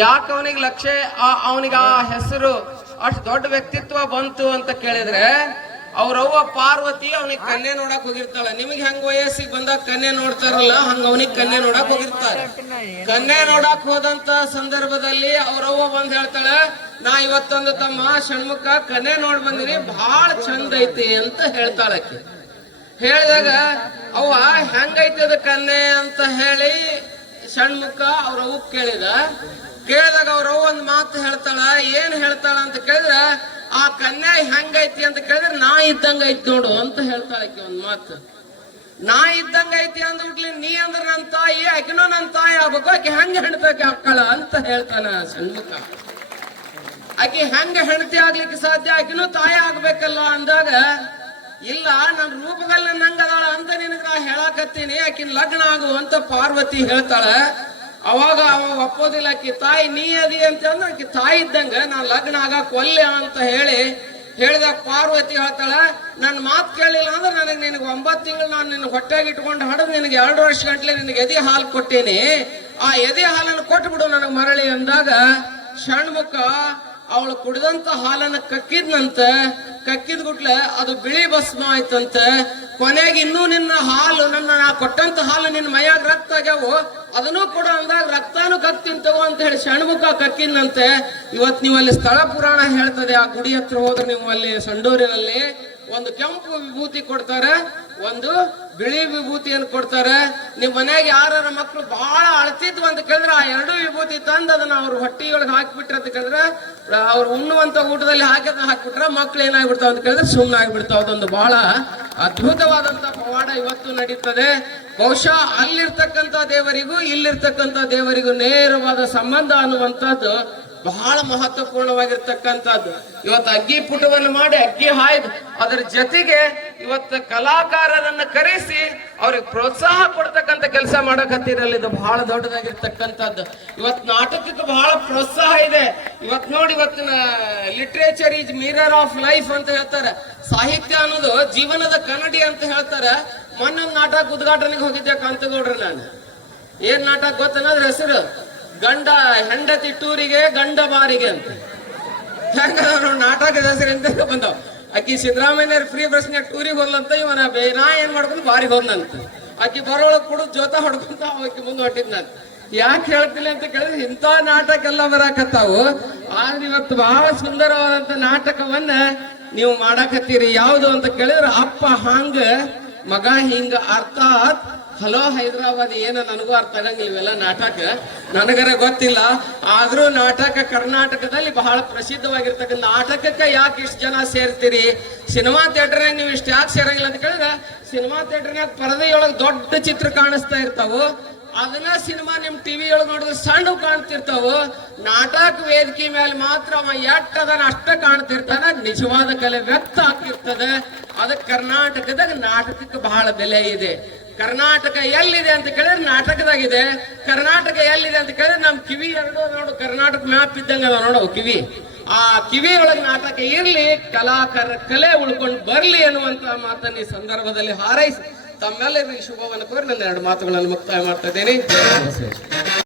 ಯಾಕೆ ಅವನಿಗೆ ಲಕ್ಷ್ಯ ಅವನಿಗೆ ಆ ಹೆಸರು, ಅಷ್ಟು ದೊಡ್ಡ ವ್ಯಕ್ತಿತ್ವ ಬಂತು ಅಂತ ಕೇಳಿದ್ರೆ ಅವ್ರವ್ವ ಪಾರ್ವತಿ ಅವನಿಗೆ ಕನ್ಯೆ ನೋಡಕ್ ಹೋಗಿರ್ತಾಳ. ನಿಮಗೆ ಹೆಂಗ್ ವಯಸ್ಸಿಗೆ ಬಂದಾಗ ಕನ್ಯೆ ನೋಡ್ತಾರಲ್ಲ, ಹಂಗ ಅವನಿಗೆ ಕನ್ಯೆ ನೋಡಕ್ ಹೋಗಿರ್ತಾರೆ ಕನ್ಯೆ ನೋಡಕ್ ಹೋದಂತ ಸಂದರ್ಭದಲ್ಲಿ ಅವ್ರವ್ವ ಬಂದ್ ಹೇಳ್ತಾಳ, ನಾ ಇವತ್ತೊಂದು ತಮ್ಮ ಷಣ್ಮುಖ ಕನ್ಯೆ ನೋಡ್ ಬಂದಿನಿ ಬಹಳ ಚಂದ ಐತಿ ಅಂತ ಹೇಳ್ತಾಳಕ್ಕೆ ಹೇಳಿದಾಗ, ಅವ್ವ ಹೆಂಗೈತಿ ಅದ ಕನ್ಯೆ? ಅಂತ ಹೇಳಿ ಷಣ್ಮುಖ ಅವ್ರವ್ವ ಕೇಳಿದ ಕೇಳಿದಾಗ ಅವ್ರ ಒಂದು ಮಾತು ಹೇಳ್ತಾಳ, ಏನ್ ಹೇಳ್ತಾಳ ಅಂತ ಕೇಳಿದ್ರ, ಆ ಕನ್ಯಾ ಹೆಂಗೈತಿ ಅಂತ ಕೇಳಿದ್ರೆ, ನಾ ಇದ್ದಂಗ ಐತಿ ನೋಡು ಅಂತ ಹೇಳ್ತಾಳಕ್ಕೆ ಒಂದ್ ಮಾತು. ನಾ ಇದ್ದಂಗ ಐತಿ ಅಂದ್ಬಿಟ್ಲಿ ನೀ ಅಂದ್ರ ನನ್ ತಾಯಿ, ಆಕಿನೋ ನನ್ ತಾಯಿ ಆಗ್ಬೇಕು, ಆಕೆ ಹೆಂಗ ಹೆಣ್ಬೇಕು ಹಾಕಳ ಅಂತ ಹೇಳ್ತಾನ ಸಣ್ಣ ಆಕೆ ಹೆಂಗ ಹೆಂಡತಿ ಆಗ್ಲಿಕ್ಕೆ ಸಾಧ್ಯ, ಆಕಿನೂ ತಾಯಿ ಆಗ್ಬೇಕಲ್ಲ ಅಂದಾಗ, ಇಲ್ಲ ನನ್ನ ರೂಪದಲ್ಲಿ ನಂಗದಾಳ ಅಂತ ನಿನಗ ನಾ ಹೇಳಾಕತ್ತೀನಿ, ಆಕಿನ ಲಗ್ನ ಆಗು ಅಂತ ಪಾರ್ವತಿ ಹೇಳ್ತಾಳ. ಅವಾಗ ಅವಾಗ ಒಪ್ಪೋದಿಲ್ಲ ಆಕಿ ತಾಯಿ ನೀ ಅದಿ ಅಂತ ಅಂದ್ರೆ ಆಕಿ ತಾಯಿ ಇದ್ದಂಗ ನಾನು ಲಗ್ನ ಆಗಾಕ ಕೊಲ್ಲೆ ಅಂತ ಹೇಳಿ ಹೇಳಿದಾಗ ಪಾರ್ವತಿ ಹೇಳ್ತಾಳ ನನ್ನ ಮಾತು ಕೇಳಿಲ್ಲ ಅಂದ್ರೆ ನನಗೆ ನಿನಗೆ ಒಂಬತ್ತು ತಿಂಗಳು ನಾನು ನಿನ್ನ ಹೊಟ್ಟೆಗೆ ಇಟ್ಕೊಂಡು ಹಡದು ನಿನಗೆ ಎರಡು ವರ್ಷ ಗಂಟ್ಲೆ ನಿನಗೆ ಎದೆ ಹಾಲು ಕೊಟ್ಟೇನಿ. ಆ ಎದೆ ಹಾಲನ್ನು ಕೊಟ್ಬಿಡು ನನಗೆ ಮರಳಿ ಅಂದಾಗ, ಷಣ್ಮುಖ ಅವಳು ಕುಡಿದಂತ ಹಾಲನ್ನ ಕಕ್ಕಿದ್ನಂತ, ಕಕ್ಕಿದ್ ಗುಟ್ಲೆ ಅದು ಬಿಳಿ ಭಸ್ಮ ಆಯ್ತಂತ. ಕೊನೆಗೆ ಇನ್ನೂ ನಿನ್ನ ಹಾಲು, ನನ್ನ ನಾ ಕೊಟ್ಟಂತ ಹಾಲು ನಿನ್ನ ಮೈಯಾಗ ರಕ್ತ ಆಗ್ಯಾವು, ಅದನ್ನು ಕೂಡ ಅಂದಾಗ ರಕ್ತಾನು ಕಕ್ತಿಂತವು ಅಂತ ಹೇಳಿ ಷಣ್ಮುಖ ಕಕ್ಕಿದ್ನಂತೆ. ಇವತ್ ನೀವು ಅಲ್ಲಿ ಸ್ಥಳ ಪುರಾಣ ಹೇಳ್ತದೆ, ಆ ಗುಡಿ ಹತ್ರ ಹೋದ್ರೆ ನೀವು ಅಲ್ಲಿ ಸಂಡೂರಿನಲ್ಲಿ ಒಂದು ಕೆಂಪು ವಿಭೂತಿ ಕೊಡ್ತಾರೆ. ಒಂದು ಬಿಳಿ ವಿಭೂತಿಯನ್ನು ಕೊಡ್ತಾರೆ. ನಿಮ್ ಮನೆಯಾಗ ಯಾರ ಮಕ್ಕಳು ಬಹಳ ಅಳ್ತಿದ್ವು ಅಂತ ಕೇಳಿದ್ರೆ ಆ ಎರಡು ವಿಭೂತಿ ತಂದು ಅದನ್ನ ಅವ್ರ ಹೊಟ್ಟಿಯೊಳಗೆ ಹಾಕಿಬಿಟ್ರೆ ಅಂತ ಕೇಳಿದ್ರೆ, ಅವ್ರು ಉಣ್ಣುವಂತ ಊಟದಲ್ಲಿ ಹಾಕಿ ಅದನ್ನ ಹಾಕ್ಬಿಟ್ರೆ ಮಕ್ಳು ಏನಾಗ್ಬಿಡ್ತಾವ ಅಂತ ಕೇಳಿದ್ರೆ ಸುಮ್ಮನೆ ಆಗ್ಬಿಡ್ತಾವ. ಅದೊಂದು ಬಹಳ ಅದ್ಭುತವಾದಂತ ಪವಾಡ ಇವತ್ತು ನಡೀತದೆ. ಬಹುಶಃ ಅಲ್ಲಿರ್ತಕ್ಕಂಥ ದೇವರಿಗೂ ಇಲ್ಲಿರ್ತಕ್ಕಂಥ ದೇವರಿಗೂ ನೇರವಾದ ಸಂಬಂಧ ಅನ್ನುವಂಥದ್ದು ಬಹಳ ಮಹತ್ವಪೂರ್ಣವಾಗಿರ್ತಕ್ಕಂಥದ್ದು. ಇವತ್ತು ಅಗ್ಗಿ ಪುಟವನ್ನು ಮಾಡಿ ಅಗ್ಗಿ ಹಾಯ್ದು ಅದರ ಜೊತೆಗೆ ಇವತ್ತು ಕಲಾಕಾರರನ್ನು ಕರೆಸಿ ಅವ್ರಿಗೆ ಪ್ರೋತ್ಸಾಹ ಕೊಡ್ತಕ್ಕಂಥ ಕೆಲಸ ಮಾಡಕತ್ತೀರಲ್ಲ ಇದು ಬಹಳ ದೊಡ್ಡದಾಗಿರ್ತಕ್ಕಂಥದ್ದು. ಇವತ್ತು ನಾಟಕಕ್ಕೆ ಬಹಳ ಪ್ರೋತ್ಸಾಹ ಇದೆ. ಇವತ್ತು ನೋಡಿ, ಇವತ್ತಿನ literature is mirror of life ಅಂತ ಹೇಳ್ತಾರೆ. ಸಾಹಿತ್ಯ ಅನ್ನೋದು ಜೀವನದ ಕನ್ನಡಿ ಅಂತ ಹೇಳ್ತಾರೆ. ಮೊನ್ನೆ ಒಂದ್ ನಾಟಕ ಉದ್ಘಾಟನೆಗೆ ಹೋಗಿದ್ದೆ ಕಾಂತಗೌಡ್ರ ನಾನು. ಏನ್ ನಾಟಕ ಗೊತ್ತನ್ನೋದ್ರ ಹೆಸರು? ಗಂಡ ಹೆಂಡತಿ ಟೂರಿಗೆ, ಗಂಡ ಬಾರಿಗೆ ಅಂತ. ಹೆಂಗ ನಾಟಕದ ಹೆಸರು ಎಂತ ಬಂದವ್? ಆಕಿ ಸಿದ್ದರಾಮಯ್ಯ ಫ್ರೀ ಬಸ್ನ್ಯಾಗ ಟೂರಿಗೆ ಹೋದ್ಲಂತ ಇವನ ನಾ ಏನ್ ಮಾಡ್ಕೊಂಡು ಬಾರಿ ಹೋದ್ನಂತ. ಆಕಿ ಬರೋಳಗ್ ಕೂಡ ಜೋತ ಹೊಡ್ಕೊಂತ ಆಕಿ ಮುಂದೆ ಹೊಟ್ಟಿದ್ನಂತ ಯಾಕೆ ಹೇಳ್ತಿಲ್ಲ ಅಂತ ಕೇಳಿದ್ರೆ ಇಂಥ ನಾಟಕ ಎಲ್ಲ ಬರಾಕತ್ತಾವು. ಆದ್ರೆ ಇವತ್ತು ಬಹಳ ಸುಂದರವಾದಂತ ನಾಟಕವನ್ನ ನೀವು ಮಾಡಾಕತ್ತೀರಿ ಯಾವುದು ಅಂತ ಕೇಳಿದ್ರೆ ಅಪ್ಪ ಹಾಂಗ ಮಗ ಹಿಂಗ ಅರ್ಥಾತ್ ಹಲೋ ಹೈದರಾಬಾದ್, ಏನ ನನಗೂ ಅರ್ಥ ಆಗಂಗಿಲ್ಲ ಇವೆಲ್ಲ ನಾಟಕ. ನನಗರ ಗೊತ್ತಿಲ್ಲ. ಆದ್ರೂ ನಾಟಕ ಕರ್ನಾಟಕದಲ್ಲಿ ಬಹಳ ಪ್ರಸಿದ್ಧವಾಗಿರ್ತಕ್ಕಂಥ ನಾಟಕಕ್ಕೆ ಯಾಕೆ ಇಷ್ಟು ಜನ ಸೇರ್ತೀರಿ? ಸಿನಿಮಾ ಥಿಯೇಟರ್ನಾಗ ನೀವು ಇಷ್ಟು ಯಾಕೆ ಸೇರಂಗಿಲ್ಲ ಅಂತ ಕೇಳಿದ್ರೆ, ಸಿನಿಮಾ ಥಿಯೇಟರ್ನಾಗ ಪರದೆಯೊಳಗೆ ದೊಡ್ಡ ಚಿತ್ರ ಕಾಣಿಸ್ತಾ ಇರ್ತಾವು. ಅದನ್ನ ಸಿನಿಮಾ ನಿಮ್ ಟಿವಿ ಒಳಗೆ ನೋಡಿದ್ರೆ ಸಣ್ಣ ಕಾಣ್ತಿರ್ತಾವ. ನಾಟಕ ವೇದಿಕೆ ಮೇಲೆ ಮಾತ್ರ ಅವ ಎಟ್ ಅದನ್ನ ಅಷ್ಟ ಕಾಣ್ತಿರ್ತಾನ. ನಿಜವಾದ ಕಲೆ ವ್ಯಕ್ತ ಆಗ್ತಿರ್ತದೆ. ಅದಕ್ಕೆ ಕರ್ನಾಟಕದಾಗ ನಾಟಕಕ್ಕೆ ಬಹಳ ಬೆಲೆ ಇದೆ. ಕರ್ನಾಟಕ ಎಲ್ಲಿದೆ ಅಂತ ಕೇಳಿದ್ರೆ ನಾಟಕದಾಗಿದೆ. ಕರ್ನಾಟಕ ಎಲ್ಲಿದೆ ಅಂತ ಕೇಳಿದ್ರೆ ನಮ್ ಕಿವಿ ಎರಡು ನೋಡು. ಕರ್ನಾಟಕ ಮ್ಯಾಪ್ ಇದ್ದಂಗೆ ಅದ ನೋಡು ಕಿವಿ. ಆ ಕಿವಿ ಒಳಗೆ ನಾಟಕ ಇರ್ಲಿ, ಕಲಾಕಾರ ಕಲೆ ಉಳ್ಕೊಂಡು ಬರ್ಲಿ ಅನ್ನುವಂತ ಮಾತನ್ನ ಈ ಸಂದರ್ಭದಲ್ಲಿ ಹಾರೈಸಿ. ತಮ್ಮೆಲ್ಲರಿಗೂ ಶುಭವನ್ನು ಕೋರಿ ನನ್ನ ಎರಡು ಮಾತುಗಳನ್ನು ಮುಕ್ತಾಯ ಮಾಡ್ತಾ ಇದ್ದೇನೆ.